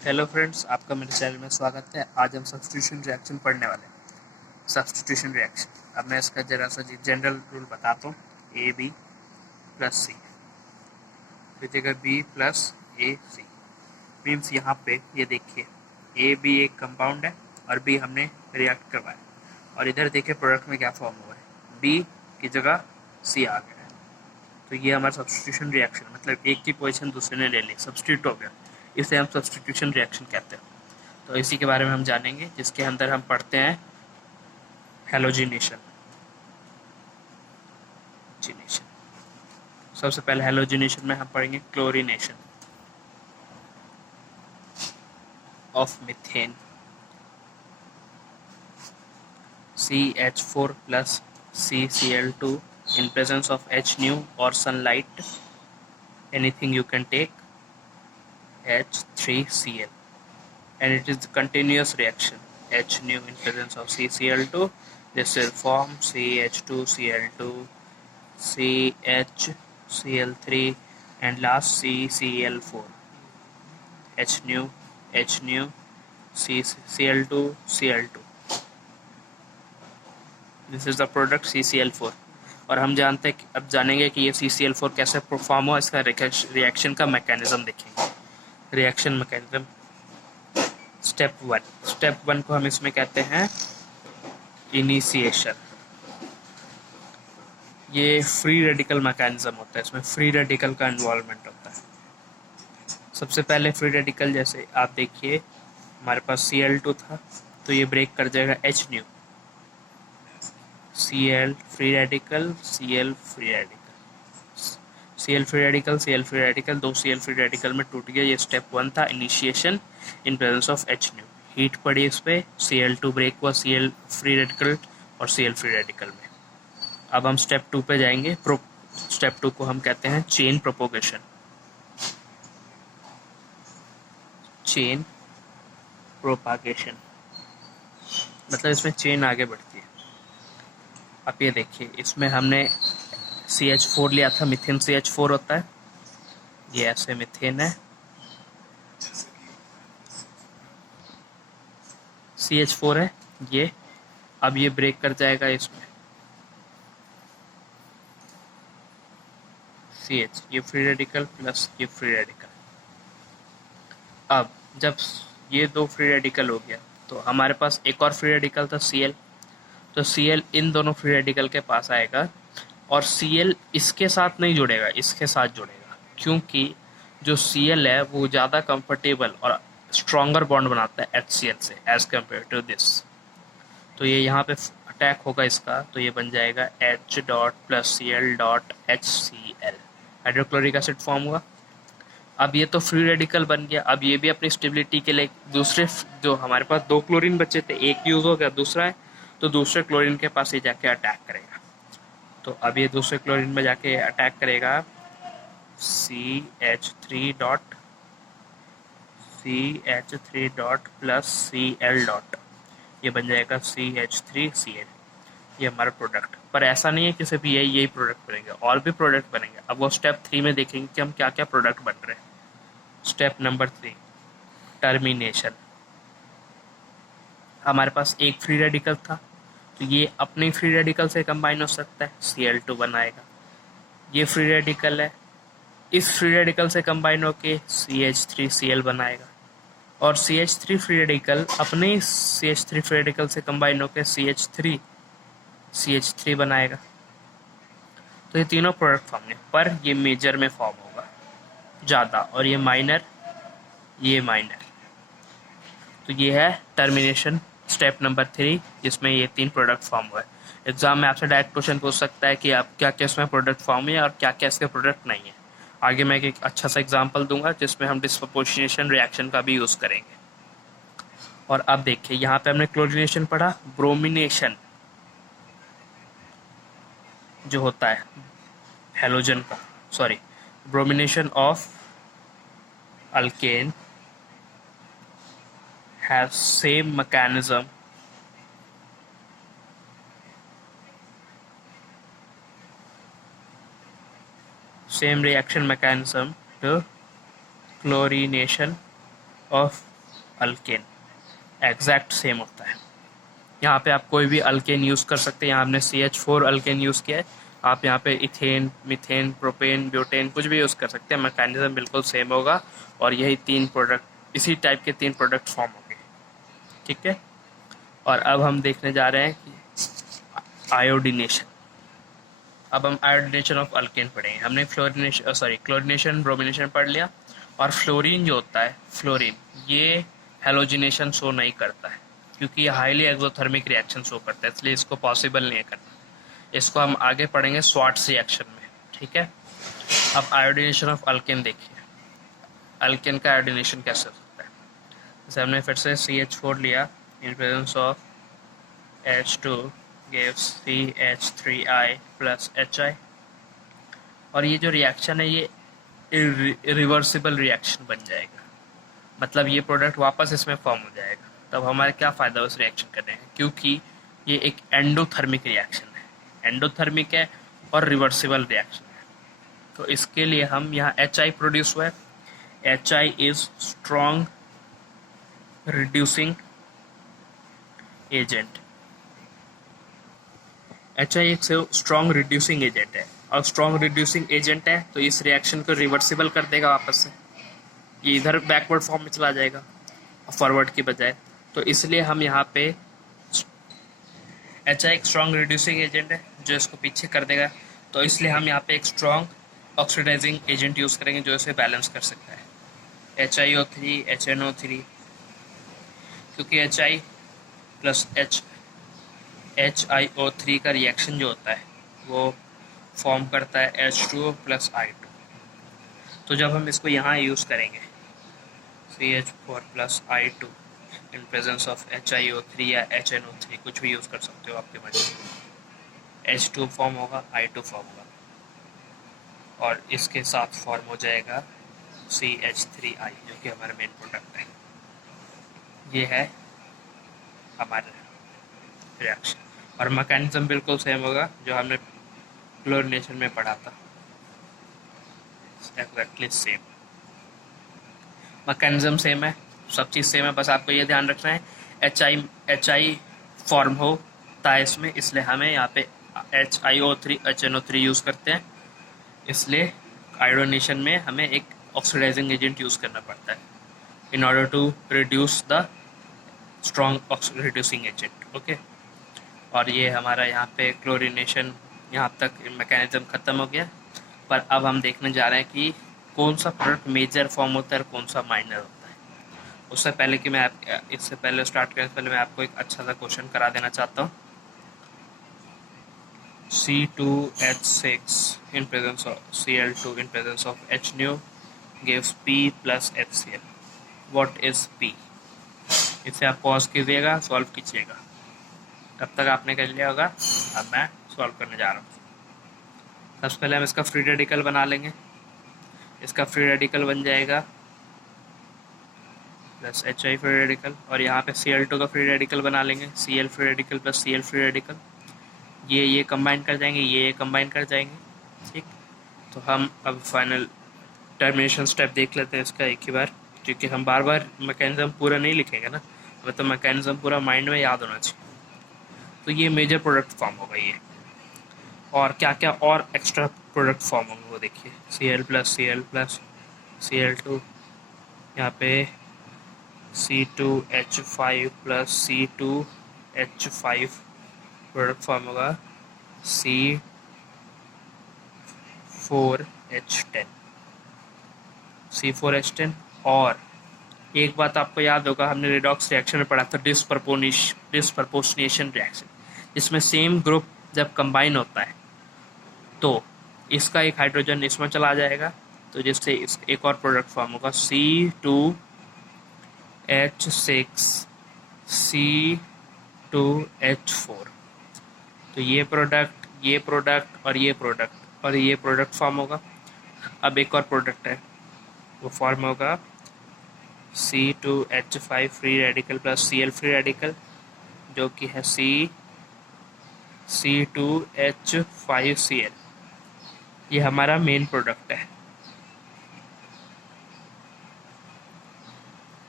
Hello friends, आपका मेरे channel में स्वागत है। आज हम सब्स्टिट्यूशन रिएक्शन पढ़ने वाले हैं। सब्स्टिट्यूशन रिएक्शन, अब मैं इसका जरा सा जनरल रूल बताता हूँ। ए बी प्लस सी जगह बी प्लस ए सी मीन्स यहाँ पे ये देखिए ए बी एक कंपाउंड है और बी हमने रिएक्ट करवाया, और इधर देखिए प्रोडक्ट में क्या फॉर्म हुआ है, बी की जगह सी आ गया है। तो ये हमारा सब्स्टिट्यूशन रिएक्शन, मतलब एक की पोजीशन दूसरे ने ले ली, सब्स्टिट्यूट हो गया, इसे हम सब्स्टिट्यूशन रिएक्शन कहते हैं। तो इसी के बारे में हम जानेंगे, जिसके अंदर हम पढ़ते हैं हेलोजिनेशन। सबसे पहले हेलोजिनेशन में हम पढ़ेंगे chlorination of methane. CH4 plus CCl2 in presence of H nu or sunlight, anything you can take, H3Cl, and it is a continuous reaction. H nu in presence of CCl2, this will form CH2Cl2, CHCl3, and last CCl4. H nu, CCl2, Cl2. This is the product CCl4। और हम जानते हैं, अब जानेंगे कि ये CCl4 कैसे perform हुआ, इसका रिएक्शन का मैकेनिज्म देखेंगे। रिएक्शन मैकेनिज्म स्टेप वन को हम इसमें कहते हैं इनिशिएशन। ये फ्री रेडिकल मैकेनिज्म होता है, इसमें फ्री रेडिकल का इन्वॉल्वमेंट होता है। सबसे पहले फ्री रेडिकल, जैसे आप देखिए हमारे पास Cl2 था, तो ये ब्रेक कर जाएगा H new, Cl free radical, Cl free radical, Cl free radical, Cl free radical, दो Cl फ्री रेडिकल में टूट गया। ये स्टेप वन था, initiation in presence of H new. Heat पड़ी इस पर, Cl2 ब्रेक हुआ Cl फ्री रेडिकल और Cl फ्री रेडिकल में। अब हम स्टेप टू पे जाएंगे। स्टेप टू को हम कहते हैं चेन प्रोपोगेशन। चेन प्रोपागेशन मतलब इसमें चेन आगे बढ़ती है। अब ये देखिए, इसमें हमने CH4 लिया था, मीथेन CH4 होता है, ये ऐसे मीथेन है, CH4 है ये। अब ये ब्रेक कर जाएगा इसमें CH, ये फ्री रेडिकल प्लस ये फ्री रेडिकल। अब जब ये दो फ्री रेडिकल हो गया, तो हमारे पास एक और फ्री रेडिकल था Cl, तो Cl इन दोनों फ्री रेडिकल के पास आएगा, और Cl इसके साथ नहीं जुड़ेगा, इसके साथ जुड़ेगा, क्योंकि जो Cl है वो ज़्यादा कंफर्टेबल और स्ट्रॉन्गर बॉन्ड बनाता है HCl से एज कम्पेयर टू दिस। तो ये यहाँ पे अटैक होगा इसका, तो ये बन जाएगा H dot plus Cl dot HCl, hydrochloric acid form हुआ। अब ये तो फ्री रेडिकल बन गया। अब ये भी अपनी स्टेबिलिटी के लिए दूसरे, जो हमारे पास दो क्लोरीन बचे थे, एक यूज हो गया, दूसरा है, तो दूसरे क्लोरीन के पास ये जाके अटैक करेगा। तो अब ये दूसरे क्लोरीन में जाके अटैक करेगा CH3 dot plus Cl dot, ये बन जाएगा CH3Cl। ये हमारा प्रोडक्ट, पर ऐसा नहीं है कि सिर्फ यही प्रोडक्ट बनेंगे, और भी प्रोडक्ट बनेंगे। अब वो स्टेप 3 में देखेंगे कि हम क्या क्या प्रोडक्ट बन रहे हैं। Step number 3, termination. हमारे पास एक फ्री रेडिकल था, तो ये अपने फ्री रेडिकल से कंबाइन हो सकता है, Cl2 बनाएगा। ये फ्री रेडिकल है, इस फ्री रेडिकल से कंबाइन होके CH3Cl बनाएगा, और CH3 फ्री रेडिकल अपने CH3 फ्री रेडिकल से कंबाइन होके CH3 बनाएगा। तो ये तीनों प्रोडक्ट फॉर्म है, पर ये मेजर में फॉर्म होगा ज़्यादा, और ये माइनर। तो ये है टर्मिनेशन, स्टेप नंबर 3, जिसमें ये तीन प्रोडक्ट फॉर्म हुआ है। एग्जाम में आपसे डायरेक्ट क्वेश्चन पूछ सकता है कि आप क्या क्या इसमें प्रोडक्ट फॉर्म है और क्या क्या इसके प्रोडक्ट नहीं है। आगे मैं एक अच्छा सा एग्जाम्पल दूंगा जिसमें हम डिस्प्रपोर्शनेशन रिएक्शन का भी यूज़ करेंगे। और अब देखिए, यहाँ पे हमने क्लोरीनेशन पढ़ा। ब्रोमिनेशन जो होता है हेलोजन का, sorry, bromination of alkane has same mechanism same reaction mechanism to chlorination of alkane exact same होता है। यहाँ पे आप कोई भी अल्केन यूज़ कर सकते हैं। यहाँ हमने CH4 अल्केन यूज़ किया है, आप यहाँ पे इथेन, मीथेन, प्रोपेन, ब्यूटेन कुछ भी यूज़ कर सकते हैं। मैकेनिज्म बिल्कुल सेम होगा और यही 3 प्रोडक्ट, इसी टाइप के 3 प्रोडक्ट फॉर्म होंगे। ठीक है, और अब हम देखने जा रहे हैं कि आयोडीनेशन। अब हम आयोडीनेशन ऑफ अल्केन पढ़ेंगे। हमने क्लोरीनेशन, ब्रोमिनेशन पढ़ लिया। और फ्लोरीन जो होता है, फ्लोरीन ये हेलोजिनेशन शो नहीं करता है क्योंकि ये हाईली एक्सोथर्मिक रिएक्शन शो करता है, इसलिए इसको पॉसिबल नहीं है करना। इसको हम आगे पढ़ेंगे स्वार्ट्स रिएक्शन में। ठीक है, अब आयोडीनेशन ऑफ अल्केन देखिए। अल्केन का आयोडीनेशन कैसे होता है? जैसे हमने फिर से CH4 लिया, in presence of H2 gives CH3I plus HI, और ये जो रिएक्शन है ये रिवर्सिबल रिएक्शन बन जाएगा, मतलब ये प्रोडक्ट वापस इसमें फॉर्म हो जाएगा। तब हमारे क्या फ़ायदा उस रिएक्शन करने का, क्योंकि ये एक एंडोथर्मिक रिएक्शन है, एंडोथर्मिक है और रिवर्सिबल रिएक्शन है। तो इसके लिए हम यहाँ HI प्रोड्यूस हुआ है। HI is strong reducing agent. HI एक स्ट्रॉन्ग रिड्यूसिंग एजेंट है, और स्ट्रॉन्ग रिड्यूसिंग एजेंट है तो इस रिएक्शन को रिवर्सिबल कर देगा वापस से, ये इधर बैकवर्ड फॉर्म में चला जाएगा फॉरवर्ड की बजाय। तो इसलिए हम यहाँ पे HI एक स्ट्रॉन्ग रिड्यूसिंग एजेंट है जो इसको पीछे कर देगा, तो इसलिए हम यहाँ पे एक स्ट्रॉन्ग ऑक्सीडाइजिंग एजेंट यूज़ करेंगे जो इसे बैलेंस कर सकता है, HiO3 HNO3, क्योंकि HI प्लस HiO3 का रिएक्शन जो होता है वो फॉर्म करता है H2O प्लस I2। तो जब हम इसको यहाँ यूज़ करेंगे CH4 plus I2 in presence of HiO3 या HNO3, कुछ भी यूज़ कर सकते हो आपके मर्जी। H2 फॉर्म होगा, I2 फॉर्म होगा, और इसके साथ फॉर्म हो जाएगा CH3I जो कि हमारा मेन प्रोडक्ट है। ये है हमारा रिएक्शन, और मैकेनिज्म बिल्कुल सेम होगा जो हमने क्लोरीनेशन में पढ़ा था, एग्जैक्टली सेम मैकेनिज्म सेम है, सब चीज़ सेम है। बस आपको ये ध्यान रखना है HI फॉर्म होता है इसमें, इसलिए हमें यहाँ पे HiO3 HNO3 यूज़ करते हैं, इसलिए आयोडीनेशन में हमें एक ऑक्सीडाइजिंग एजेंट यूज़ करना पड़ता है in order to reduce the strong reducing agent. Okay, और ये हमारा यहाँ पे क्लोरीनेशन यहाँ तक मैकेनिज्म ख़त्म हो गया। पर अब हम देखने जा रहे हैं कि कौन सा प्रोडक्ट मेजर फॉर्म होता है और कौन सा माइनर होता है। उससे पहले कि मैं इससे पहले स्टार्ट करने से पहले मैं आपको एक अच्छा सा क्वेश्चन करा देना चाहता हूँ। C2H6 in presence of Cl2 in presence of HNO gives P plus HCl. What is P? इसे आप पॉज कीजिएगा, सॉल्व कीजिएगा, तब तक आपने कर लिया होगा। अब मैं सॉल्व करने जा रहा हूँ। सबसे पहले हम इसका फ्री रेडिकल बना लेंगे। इसका फ्री रेडिकल बन जाएगा प्लस HI फ्री रेडिकल, और यहाँ पे Cl2 का फ्री रेडिकल बना लेंगे, Cl free radical plus Cl free radical, ये कंबाइन कर जाएंगे, ये कंबाइन कर जाएंगे। ठीक, तो हम अब फाइनल टर्मिनेशन स्टेप देख लेते हैं इसका एक ही बार, क्योंकि हम बार बार मैकेनिज्म पूरा नहीं लिखेंगे ना, मतलब मैकेनिज्म पूरा माइंड में याद होना चाहिए। तो ये मेजर प्रोडक्ट फॉर्म होगा ये, और क्या क्या और एक्स्ट्रा प्रोडक्ट फॉर्म होंगे वो देखिए। Cl प्लस Cl2, यहाँ पे C2H5 plus C2H5 product form होगा C4H10। और एक बात आपको याद होगा, हमने रिडॉक्स रिएक्शन में पढ़ा था डिस्प्रपोर्शनेशन रिएक्शन, जिसमें सेम ग्रुप जब कंबाइन होता है तो इसका एक हाइड्रोजन इसमें चला जाएगा, तो जिससे एक और प्रोडक्ट फॉर्म होगा C2H6 C2H4। तो ये प्रोडक्ट और ये प्रोडक्ट फॉर्म होगा। अब एक और प्रोडक्ट है, वो फॉर्म होगा C2H5 free radical plus Cl free radical, जो कि है C2H5Cl। ये हमारा मेन प्रोडक्ट है।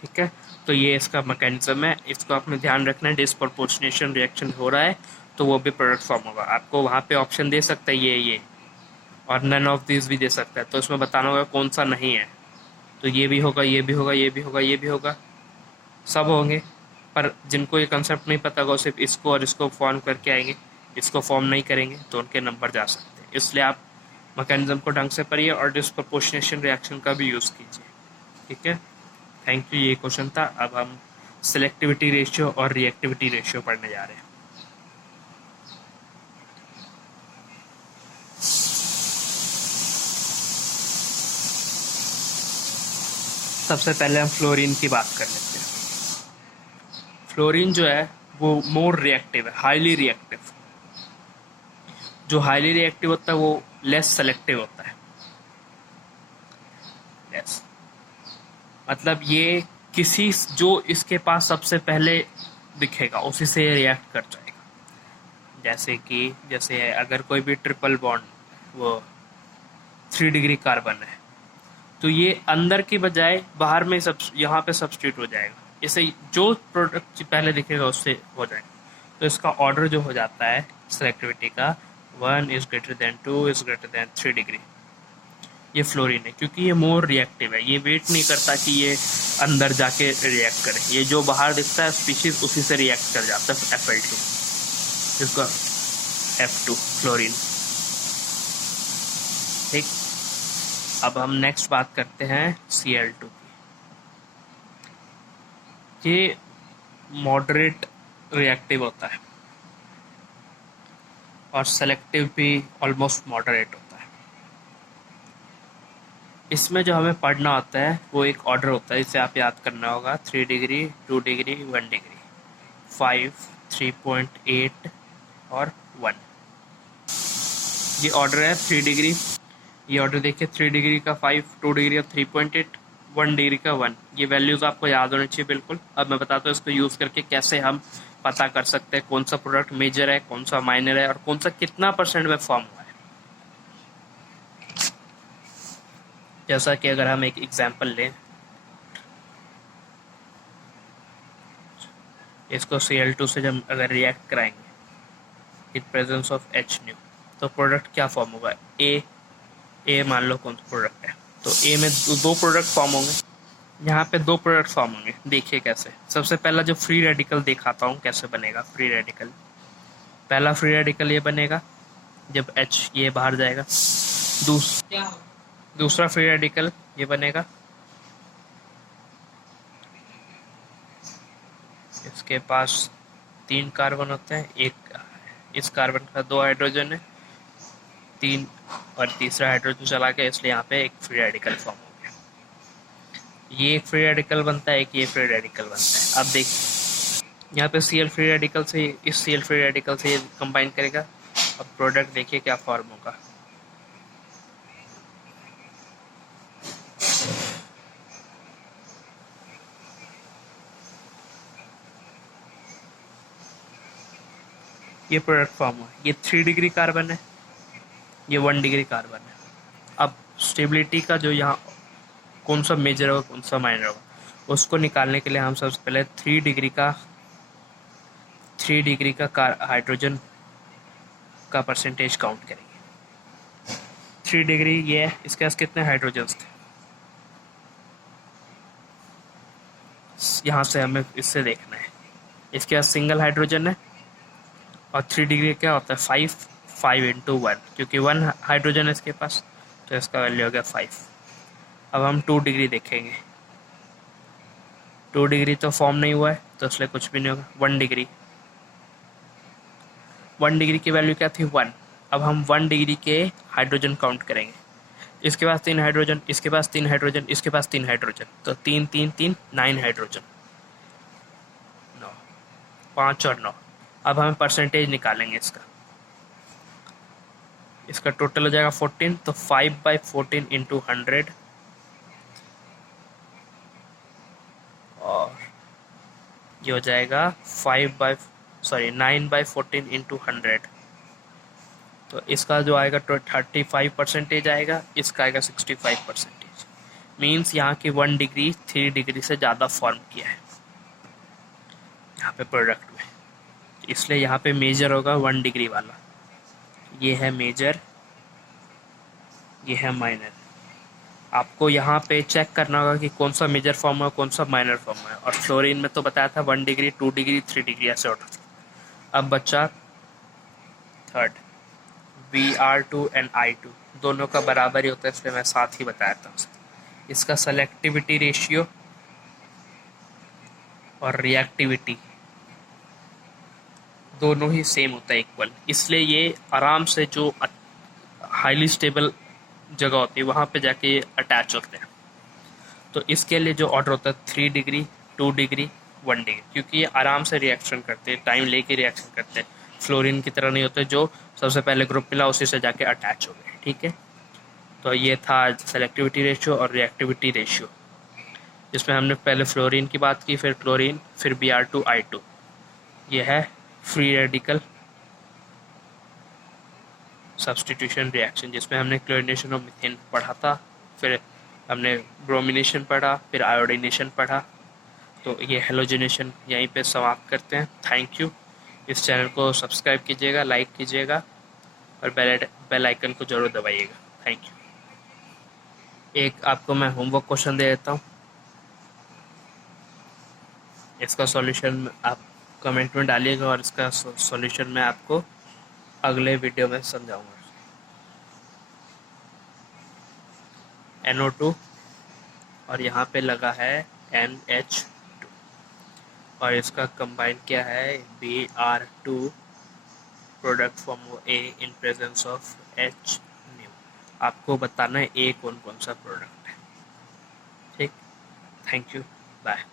ठीक है, तो ये इसका मैकेनिज्म है, इसको आपने ध्यान रखना है। डिस्प्रोपोर्शनेशन रिएक्शन हो रहा है तो वो भी प्रोडक्ट फॉर्म होगा। आपको वहाँ पे ऑप्शन दे सकता है ये और नन ऑफ दिस भी दे सकता है, तो इसमें बताना होगा कौन सा नहीं है। तो ये भी होगा, ये भी होगा, ये भी होगा, ये भी होगा, सब होंगे। पर जिनको ये कंसेप्ट नहीं पता होगा सिर्फ इसको और इसको फॉर्म करके आएंगे, इसको फॉर्म नहीं करेंगे तो उनके नंबर जा सकते हैं। इसलिए आप मैकेनिज्म को ढंग से पढ़िए और डिस्प्रोपोर्शनेशन रिएक्शन का भी यूज़ कीजिए। ठीक है, थैंक यू। ये क्वेश्चन था। अब हम सिलेक्टिविटी रेशियो और रिएक्टिविटी रेशियो पढ़ने जा रहे हैं। सबसे पहले हम फ्लोरीन की बात कर लेते हैं। फ्लोरीन जो है वो मोर रिएक्टिव है, हाईली रिएक्टिव। जो हाईली रिएक्टिव होता है वो लेस सेलेक्टिव होता है। लेस मतलब ये किसी जो इसके पास सबसे पहले दिखेगा उसी से रिएक्ट कर जाएगा। जैसे अगर कोई भी ट्रिपल बॉन्ड वो 3 डिग्री कार्बन है तो ये अंदर की बजाय बाहर में यहाँ पे सब्स्टिट्यूट हो जाएगा। इसे जो प्रोडक्ट पहले दिखेगा उससे हो जाएगा। तो इसका ऑर्डर जो हो जाता है सेलेक्टिविटी का 1 is greater than 2 is greater than 3 degree. ये फ्लोरीन है क्योंकि ये मोर रिएक्टिव है। ये वेट नहीं करता कि ये अंदर जाके रिएक्ट करे। ये जो बाहर दिखता है स्पीशीज उसी से रिएक्ट कर जाता है Fe2, इसका F2 फ्लोरीन। ठीक, अब हम नेक्स्ट बात करते हैं Cl2 की। ये मॉडरेट रिएक्टिव होता है और सेलेक्टिव भी ऑलमोस्ट मॉडरेट होता है। इसमें जो हमें पढ़ना होता है वो एक ऑर्डर होता है, इसे आप याद करना होगा। 3 डिग्री, 2 डिग्री, 1 डिग्री, 5, 3.8 और 1। ये ऑर्डर है 3 डिग्री। ये ऑर्डर देखिए, 3 डिग्री का 5, 2 डिग्री का 3.8, 1 डिग्री का 1। ये वैल्यूज़ आपको याद होने चाहिए बिल्कुल। अब मैं बताता हूँ इसको यूज़ करके कैसे हम पता कर सकते हैं कौन सा प्रोडक्ट मेजर है, कौन सा माइनर है और कौन सा कितना % में फॉर्म हुआ है। जैसा कि अगर हम एक एग्जांपल लें, इसको Cl2 से जब अगर रिएक्ट कराएंगे विद प्रेजेंस ऑफ H तो प्रोडक्ट क्या फॉर्म होगा? ए मान लो कौन सा प्रोडक्ट है, तो ए में दो प्रोडक्ट फॉर्म होंगे। यहाँ पे 2 प्रोडक्ट फॉर्म होंगे। देखिए कैसे। सबसे पहला जो फ्री रेडिकल दिखाता हूँ कैसे बनेगा फ्री रेडिकल। पहला फ्री रेडिकल ये बनेगा जब H ये बाहर जाएगा। दूसरा फ्री रेडिकल ये बनेगा, इसके पास 3 कार्बन होते हैं, एक इस कार्बन का 2 हाइड्रोजन है, 3 और तीसरा हाइड्रोजन चला गया, इसलिए यहाँ पे एक फ्री रेडिकल फॉर्म हो गया। ये एक फ्री रेडिकल बनता है, एक ये फ्री रेडिकल बनता है। अब देखिए यहाँ पे Cl फ्री रेडिकल से इस Cl फ्री रेडिकल से कंबाइन करेगा। अब प्रोडक्ट देखिए क्या फॉर्म होगा। ये प्रोडक्ट फॉर्म हुआ। ये 3 डिग्री कार्बन है, ये 1 डिग्री कार्बन है। अब स्टेबिलिटी का जो यहाँ कौन सा मेजर होगा कौन सा माइनर होगा उसको निकालने के लिए हम सबसे पहले 3 डिग्री का हाइड्रोजन का परसेंटेज काउंट करेंगे। 3 डिग्री ये है, इसके पास कितने हाइड्रोजन्स थे, यहाँ से हमें इससे देखना है। इसके पास सिंगल हाइड्रोजन है और 3 डिग्री क्या होता है 5 इंटू 1, क्योंकि 1 हाइड्रोजन है इसके पास तो इसका वैल्यू हो गया 5। अब हम 2 डिग्री देखेंगे। 2 डिग्री तो फॉर्म नहीं हुआ है तो इसलिए कुछ भी नहीं होगा। 1 डिग्री, 1 डिग्री की वैल्यू क्या थी 1। अब हम 1 डिग्री के हाइड्रोजन काउंट करेंगे। इसके पास 3 हाइड्रोजन, इसके पास 3 हाइड्रोजन, इसके पास 3 हाइड्रोजन, तो 3 3 3 9 हाइड्रोजन, 9, 5 और 9। अब हमें परसेंटेज निकालेंगे इसका टोटल हो जाएगा 14, तो 5/14 इंटू 100 और ये हो जाएगा 9/14 इंटू 100। तो इसका जो आएगा 35% आएगा, इसका आएगा 65%। मीन्स यहाँ की 1 डिग्री 3 डिग्री से ज़्यादा फॉर्म किया है यहाँ पे प्रोडक्ट में, इसलिए यहाँ पे मेजर होगा 1 डिग्री वाला। ये है मेजर, ये है माइनर। आपको यहाँ पे चेक करना होगा कि कौन सा मेजर फॉर्म है कौन सा माइनर फॉर्म है। और फ्लोरीन में तो बताया था 1 डिग्री 2 डिग्री 3 डिग्री ऐसे होता था। अब बच्चा थर्ड, Br2 एंड I2 दोनों का बराबर ही होता है, इसलिए मैं साथ ही बताया था उसे। इसका सेलेक्टिविटी रेशियो और रिएक्टिविटी दोनों ही सेम होता है, इक्वल। इसलिए ये आराम से जो हाईली स्टेबल जगह होती है वहाँ पे जाके अटैच होते हैं। तो इसके लिए जो ऑर्डर होता है 3 डिग्री 2 डिग्री 1 डिग्री, क्योंकि ये आराम से रिएक्शन करते हैं, टाइम लेके रिएक्शन करते हैं। फ्लोरीन की तरह नहीं होते जो सबसे पहले ग्रुप मिला उसी से जाके अटैच हो गए। ठीक है, तो ये था सेलेक्टिविटी रेशियो और रिएक्टिविटी रेशियो, जिसमें हमने पहले फ्लोरीन की बात की, फिर क्लोरीन, फिर Br2 I2। ये है फ्री रेडिकल सब्स्टिट्यूशन रिएक्शन, जिसमें हमने क्लोरीनेशन ऑफ मीथेन पढ़ा था, फिर हमने ब्रोमिनेशन पढ़ा, फिर आयोडीनेशन पढ़ा। तो ये हेलोजिनेशन यहीं पे समाप्त करते हैं। Thank you. इस चैनल को सब्सक्राइब कीजिएगा, लाइक कीजिएगा और बेल आइकन को ज़रूर दबाइएगा। Thank you. एक आपको मैं होमवर्क क्वेश्चन दे देता हूँ, इसका सॉल्यूशन आप कमेंट में डालिएगा और इसका सॉल्यूशन मैं आपको अगले वीडियो में समझाऊंगा। NO2 और यहाँ पे लगा है NH2 और इसका कंबाइन क्या है Br2 product form A in presence of H new. आपको बताना है A कौन कौन सा प्रोडक्ट है। ठीक, थैंक यू, बाय।